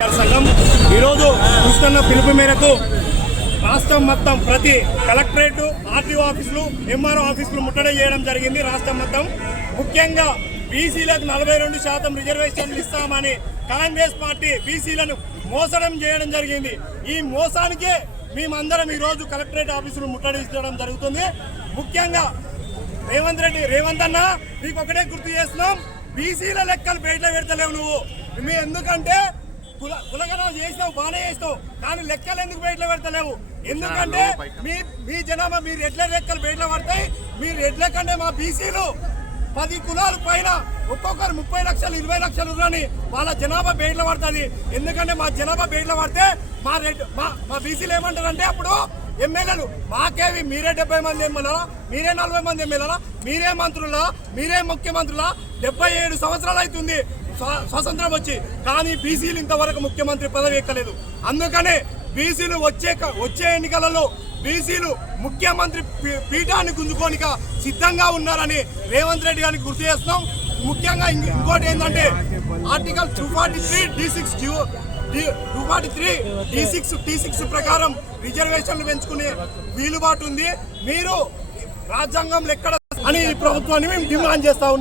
సంఘం ఈరోజు చూస్తున్న పిలుపు మేరకు రాష్ట్రం మొత్తం ప్రతి కలెక్టరేట్, ఆర్టీఓ ఆఫీసులు, ఎంఆర్ఓ ఆఫీసులు ముట్టడి చేయడం జరిగింది. రాష్ట్రం మొత్తం ముఖ్యంగా బీసీలకు 42% రిజర్వేషన్లు ఇస్తామని కాంగ్రెస్ పార్టీ బీసీలను మోసడం చేయడం జరిగింది. ఈ మోసానికే మేమందరం ఈరోజు కలెక్టరేట్ ఆఫీసులు ముట్టడించడం జరుగుతుంది. ముఖ్యంగా రేవంత్ అన్న నీకు ఒకటే గుర్తు చేస్తున్నాం, బీసీల లెక్కలు బయట పెడతలేవు నువ్వు. మేము ఎందుకంటే కులగణం చేసినావు, బాగానే చేసినావు, కానీ లెక్కలు ఎందుకు బయటలో పెడతలేవు? ఎందుకంటే మీ జనాభా మీరు ఎట్ల లెక్కలు బయటలో పడతాయి. మీరు ఎట్ల కంటే మా బీసీలు 10 కులాల పైన ఒక్కొక్కరు 30 లక్షలు 20 లక్షలు అని వాళ్ళ జనాభా బయటలో పడుతుంది. ఎందుకంటే మా జనాభా బయటలో పడితే మా బీసీలు ఏమంటారంటే అప్పుడు ఎమ్మెల్యేలు మాకేవి మీరే 70 మంది ఎమ్మెల్యేలా, మీరే 40 మంది ఎమ్మెల్యేలా, మీరే మంత్రులా, మీరే ముఖ్యమంత్రులా. 77 సంవత్సరాలు అవుతుంది స్వతంత్రం వచ్చి, కానీ బీసీలు ఇంతవరకు ముఖ్యమంత్రి పదవి ఎక్కలేదు. అందుకనే బీసీలు వచ్చే ఎన్నికలలో బీసీలు ముఖ్యమంత్రి పీఠాన్ని గుంజుకోనిక సిద్ధంగా ఉన్నారని రేవంత్ రెడ్డి గారికి గుర్తు చేస్తున్నాం. ముఖ్యంగా ఇంకోటి ఏంటంటే ఆర్టికల్ 243 D6 ప్రకారం రిజర్వేషన్లు పెంచుకునే వీలుబాటు ఉంది. మీరు రాజ్యాంగంలో ఎక్కడ అని ప్రభుత్వాన్ని మేము డిమాండ్ చేస్తా ఉన్నాం.